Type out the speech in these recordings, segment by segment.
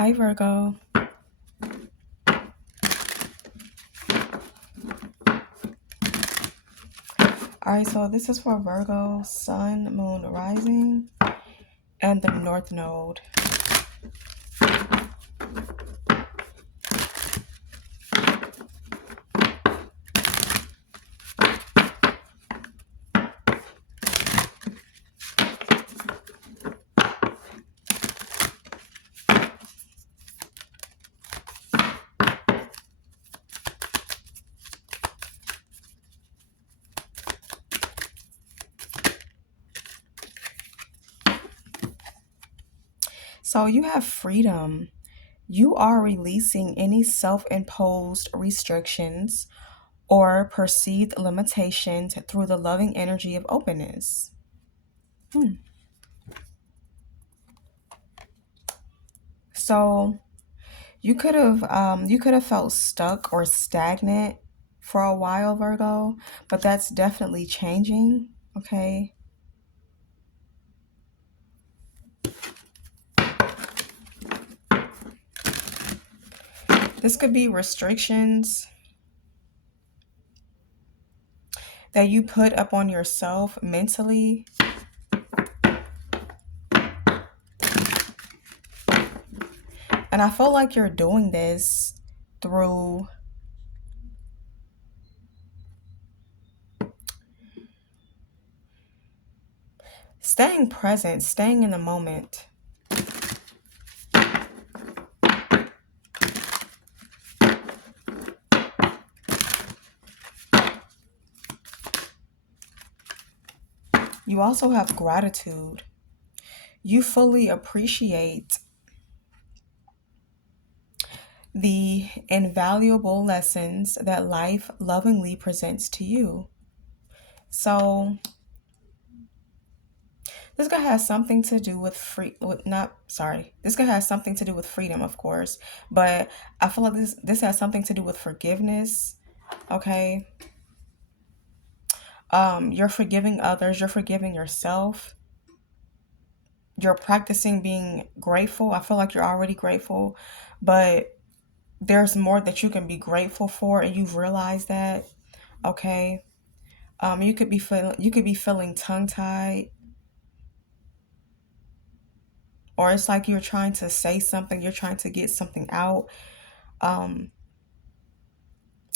Hi, Virgo. All right, so this is for Virgo, Sun, Moon, Rising, and the North Node. So you have freedom. You are releasing any self imposed restrictions or perceived limitations through the loving energy of openness. Hmm. So you could have felt stuck or stagnant for a while, Virgo, but that's definitely changing. Okay. This could be restrictions that you put up on yourself mentally. And I feel like you're doing this through staying present, staying in the moment. You also have gratitude. You fully appreciate the invaluable lessons that life lovingly presents to you. So, this could have something to do with this could have something to do with freedom, of course, but I feel like this has something to do with forgiveness, okay? You're forgiving others, you're forgiving yourself. You're practicing being grateful. I feel like you're already grateful, but there's more that you can be grateful for, and you've realized that, okay? You could be feeling tongue tied, or it's like you're trying to say something, you're trying to get something out, um,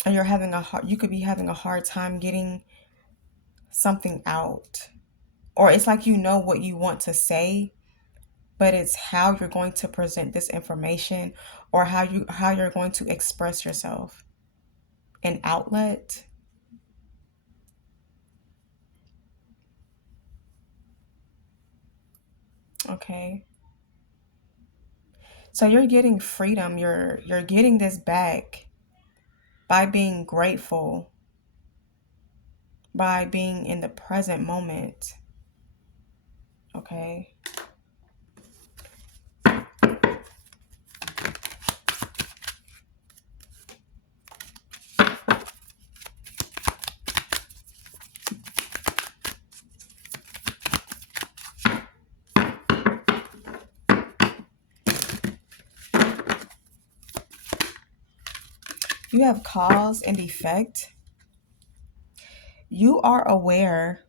and you could be having a hard time getting something out, or it's like you know what you want to say, but it's how you're going to present this information, or how you're going to express yourself. An outlet. Okay. So you're getting freedom. You're getting this back by being grateful, by being in the present moment. Okay. You have cause and effect. You are aware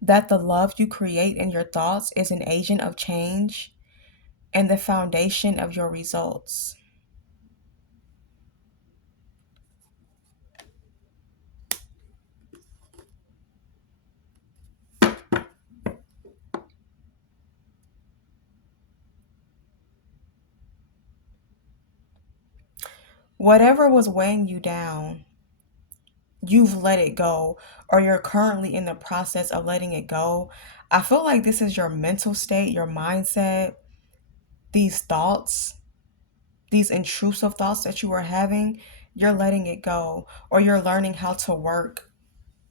that the love you create in your thoughts is an agent of change and the foundation of your results. Whatever was weighing you down, you've let it go, or you're currently in the process of letting it go. I feel like this is your mental state, your mindset, these thoughts, these intrusive thoughts that you are having, you're letting it go, or you're learning how to work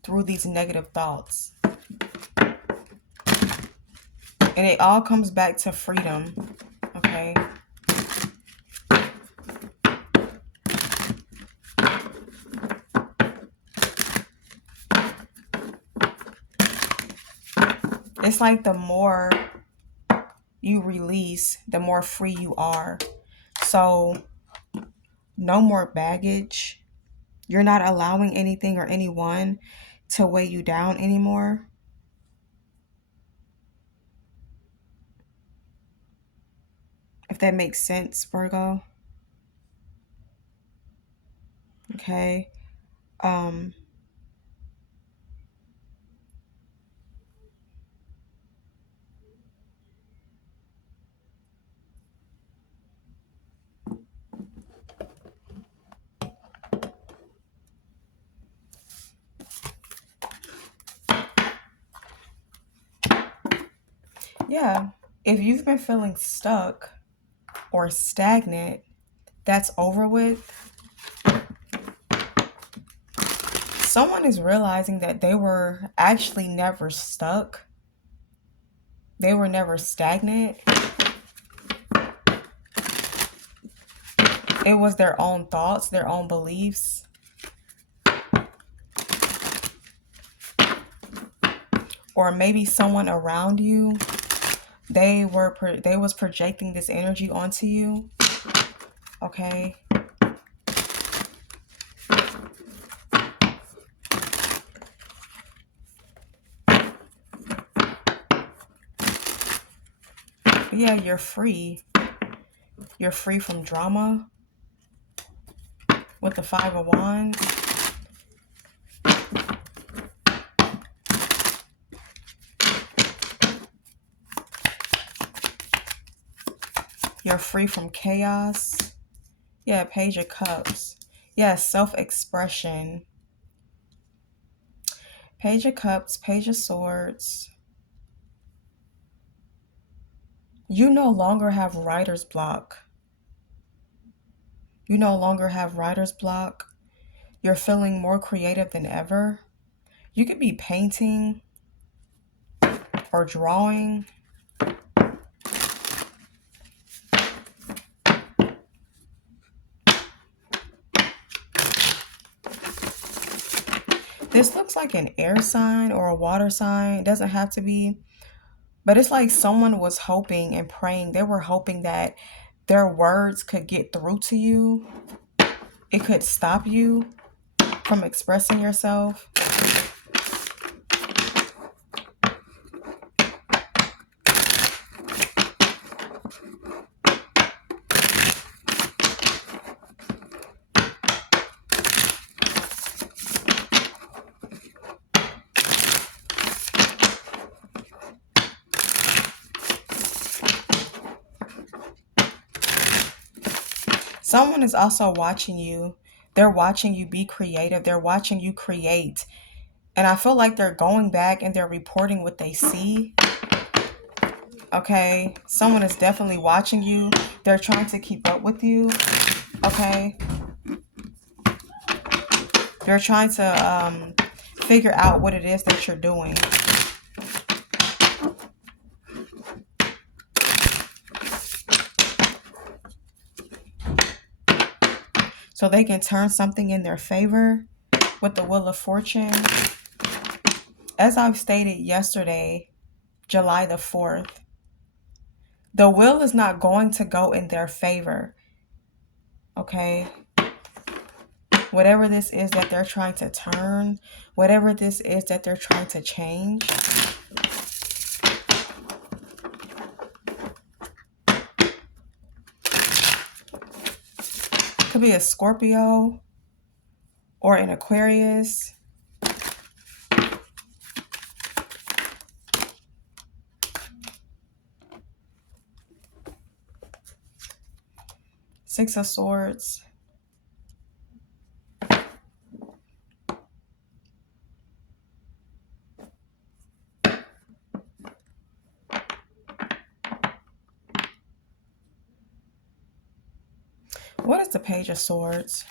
through these negative thoughts. And it all comes back to freedom, okay? It's like the more you release, the more free you are. So, no more baggage. You're not allowing anything or anyone to weigh you down anymore. If that makes sense, Virgo. Okay. Um, yeah. If you've been feeling stuck or stagnant, that's over with. Someone is realizing that they were actually never stuck. They were never stagnant. It was their own thoughts, their own beliefs. Or maybe someone around you, they was projecting this energy onto you. Okay. But yeah, you're free. You're free from drama with the Five of Wands. You're free from chaos. Yeah, Page of Cups. Yeah, self-expression. Page of Cups, Page of Swords. You no longer have writer's block. You no longer have writer's block. You're feeling more creative than ever. You could be painting or drawing. This looks like an air sign or a water sign. It doesn't have to be. But it's like someone was hoping and praying. They were hoping that their words could get through to you. It could stop you from expressing yourself. Someone is also watching you. They're watching you be creative. They're watching you create. And I feel like they're going back and they're reporting what they see. Okay. Someone is definitely watching you. They're trying to keep up with you. Okay. They're trying to figure out what it is that you're doing. So they can turn something in their favor with the Wheel of Fortune. As I've stated yesterday, July the 4th, the wheel is not going to go in their favor. Okay? Whatever this is that they're trying to turn, whatever this is that they're trying to change, could be a Scorpio or an Aquarius. Six of Swords. What is the Page of Swords?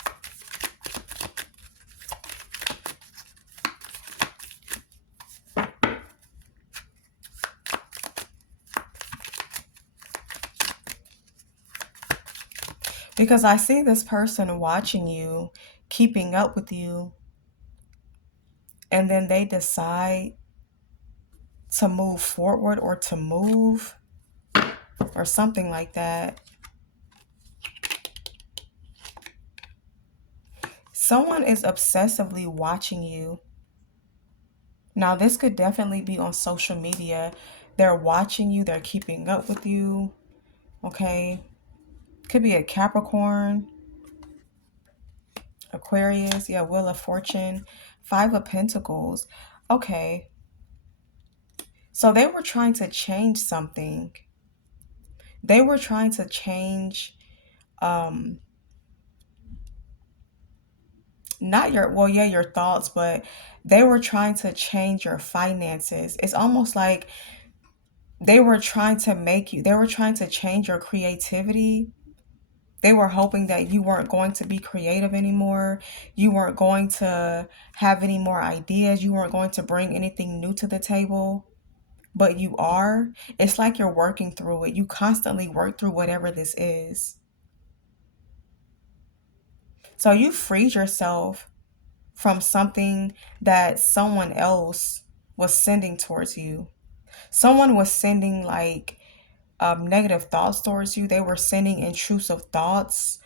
Because I see this person watching you, keeping up with you, and then they decide to move forward or to move. or something like that. Someone is obsessively watching you. Now, this could definitely be on social media. They're watching you, they're keeping up with you. Okay. Could be a Capricorn, Aquarius, yeah, Wheel of Fortune, Five of Pentacles. Okay. So they were trying to change something. They were trying to change um not your, well, yeah, your thoughts, but they were trying to change your finances. It's almost like they were trying to change your creativity. They were hoping that you weren't going to be creative anymore. You weren't going to have any more ideas. You weren't going to bring anything new to the table. But you are. It's like you're working through it. You constantly work through whatever this is. So you freed yourself from something that someone else was sending towards you. Someone was sending like negative thoughts towards you. They were sending intrusive thoughts,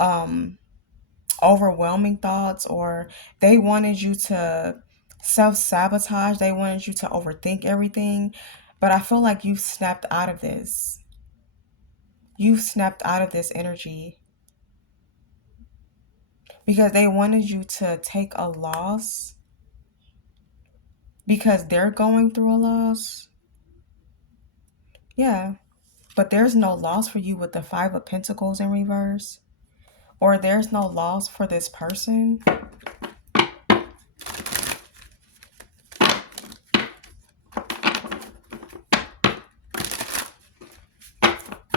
um, overwhelming thoughts, or they wanted you to self sabotage. They wanted you to overthink everything. But I feel like you've snapped out of this. You've snapped out of this energy because they wanted you to take a loss because they're going through a loss. Yeah, but there's no loss for you with the Five of Pentacles in reverse, or there's no loss for this person.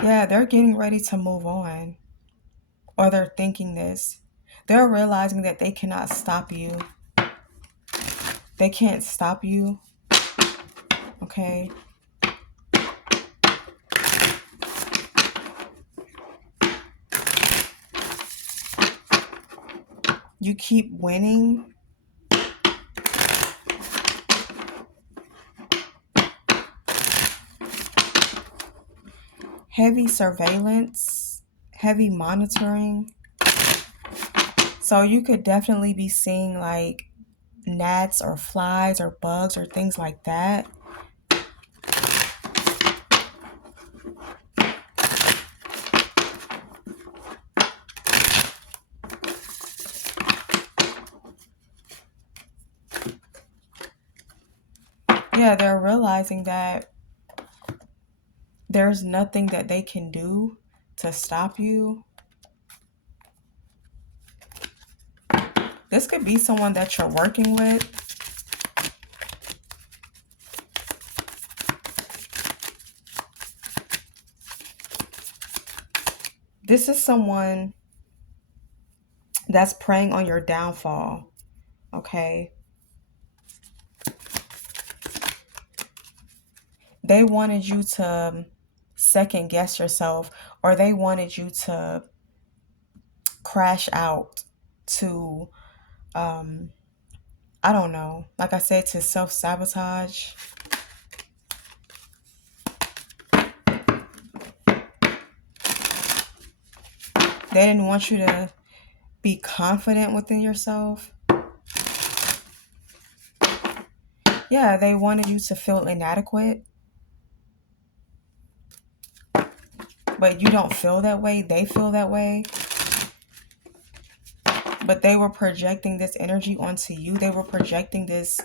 Yeah, they're getting ready to move on, or they're thinking this. They're realizing that they cannot stop you. They can't stop you, okay? You keep winning. Heavy surveillance, heavy monitoring. So you could definitely be seeing like gnats or flies or bugs or things like that. Yeah, they're realizing that there's nothing that they can do to stop you. This could be someone that you're working with. This is someone that's preying on your downfall, okay? They wanted you to second guess yourself, or they wanted you to crash out, to, um, I don't know, like I said, to self sabotage. They didn't want you to be confident within yourself. Yeah, they wanted you to feel inadequate, but you don't feel that way. They feel that way. But they were projecting this energy onto you. They were projecting this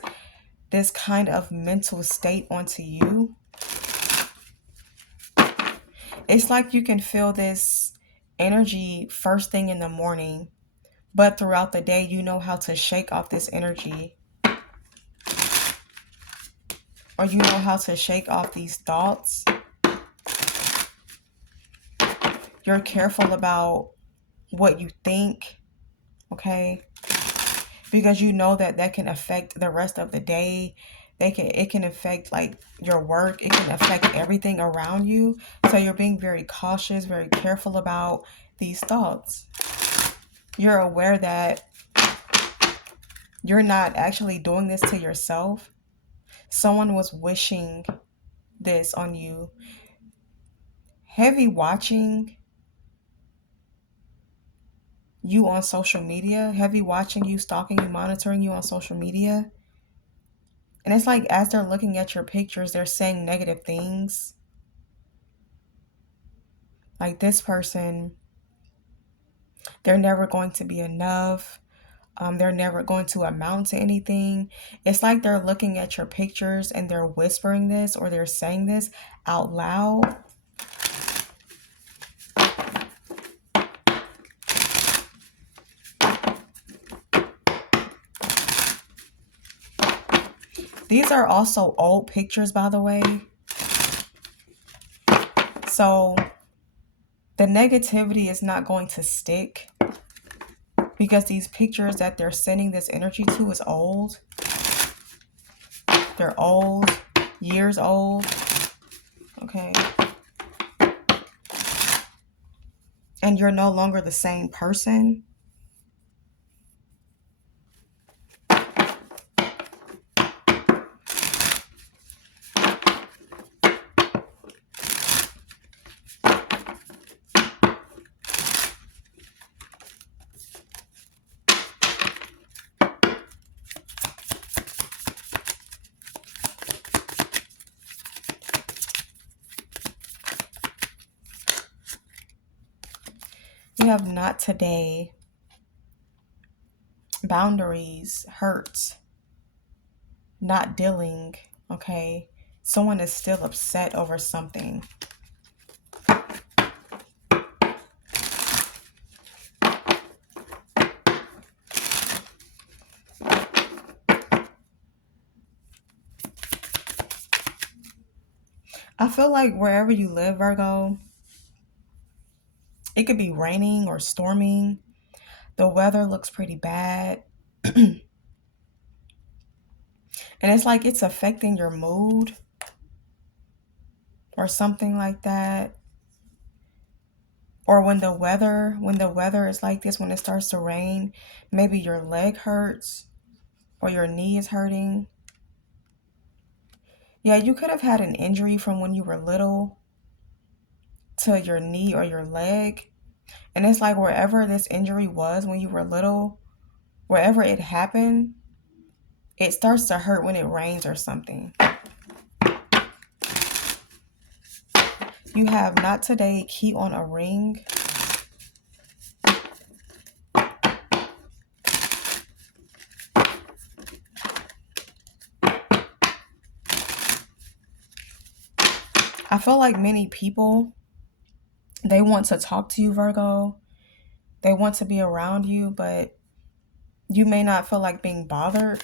kind of mental state onto you. It's like you can feel this energy first thing in the morning, but throughout the day you know how to shake off this energy, or you know how to shake off these thoughts. You're careful about what you think, okay? Because you know that that can affect the rest of the day. It can affect like your work. It can affect everything around you. So you're being very cautious, very careful about these thoughts. You're aware that you're not actually doing this to yourself. Someone was wishing this on you. heavy watching you on social media, heavy watching you, stalking you, monitoring you on social media. And it's like as they're looking at your pictures, they're saying negative things. Like this person, they're never going to be enough. They're never going to amount to anything. It's like they're looking at your pictures and they're whispering this or they're saying this out loud. These are also old pictures, by the way. So the negativity is not going to stick because these pictures that they're sending this energy to is old. They're old, years old. Okay. And you're no longer the same person. You have not today. Boundaries, hurt, not dealing. Okay. Someone is still upset over something. I feel like wherever you live, Virgo, it could be raining or storming. The weather looks pretty bad. And it's like it's affecting your mood or something like that. Or when the weather is like this, when it starts to rain, maybe your leg hurts or your knee is hurting. Yeah, you could have had an injury from when you were little to your knee or your leg. And it's like wherever this injury was when you were little, wherever it happened, it starts to hurt when it rains or something. You have not today, key on a ring. I feel like many people, they want to talk to you, Virgo. They want to be around you, but you may not feel like being bothered.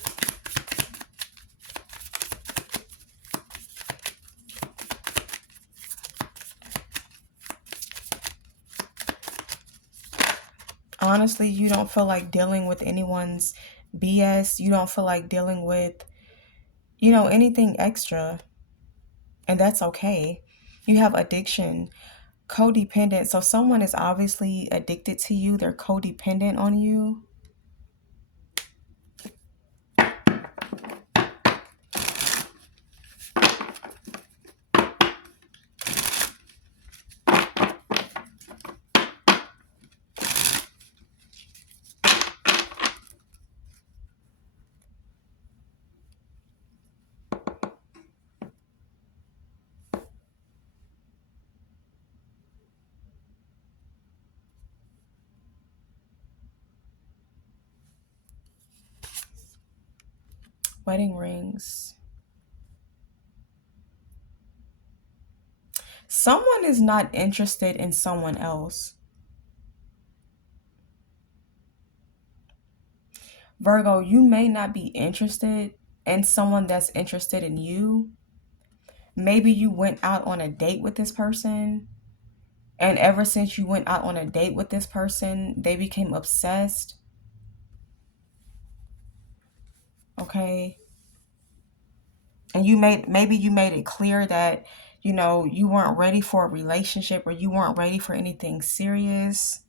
Honestly, you don't feel like dealing with anyone's BS. You don't feel like dealing with, anything extra. And that's okay. You have addiction, codependent. So someone is obviously addicted to you. They're codependent on you. Wedding rings. Someone is not interested in someone else. Virgo, you may not be interested in someone that's interested in you. Maybe you went out on a date with this person, and ever since you went out on a date with this person, they became obsessed. Okay? And maybe you made it clear that, you weren't ready for a relationship or you weren't ready for anything serious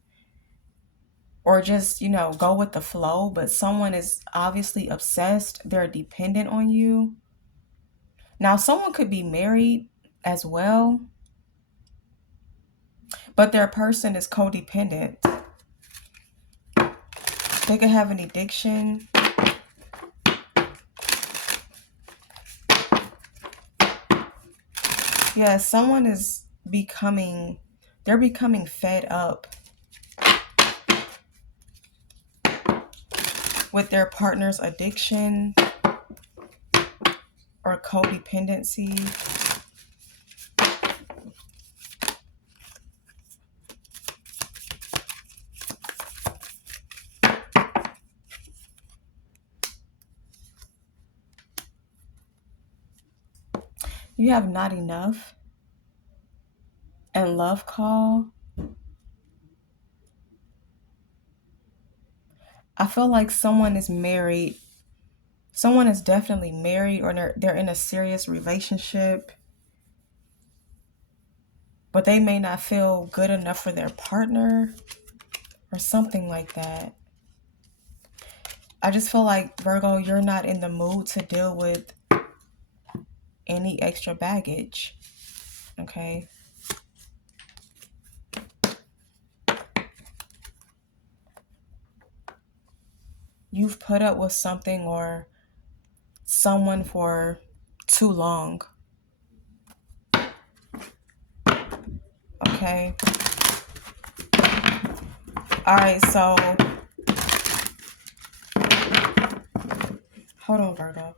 or just, go with the flow, but someone is obviously obsessed. They're dependent on you. Now, someone could be married as well. But their person is codependent. They could have an addiction. Yeah, someone is they're becoming fed up with their partner's addiction or codependency. You have not enough and love call. I feel like someone is married. Someone is definitely married or they're in a serious relationship, but they may not feel good enough for their partner or something like that. I just feel like, Virgo, you're not in the mood to deal with any extra baggage. Okay? You've put up with something or someone for too long. Okay? All right, so hold on, Virgo.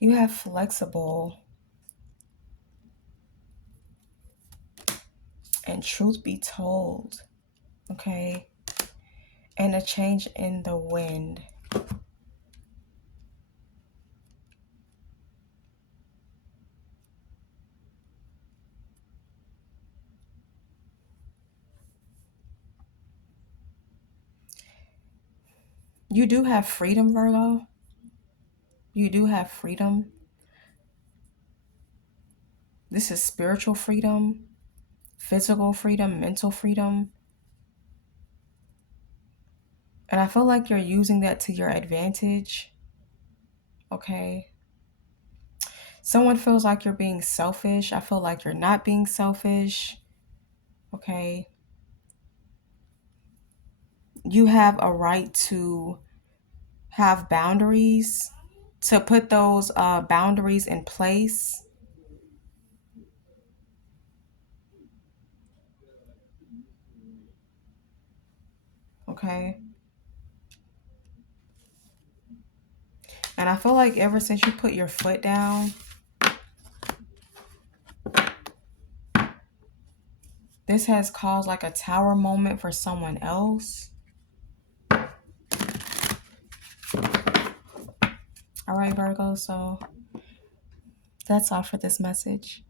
You have flexible, and truth be told, okay, and a change in the wind. You do have freedom, Virgo. You do have freedom. This is spiritual freedom, physical freedom, mental freedom. And I feel like you're using that to your advantage. Okay. Someone feels like you're being selfish. I feel like you're not being selfish. Okay. You have a right to have boundaries, to put those boundaries in place. Okay. And I feel like ever since you put your foot down, this has caused like a tower moment for someone else. All right, Virgo. So that's all for this message.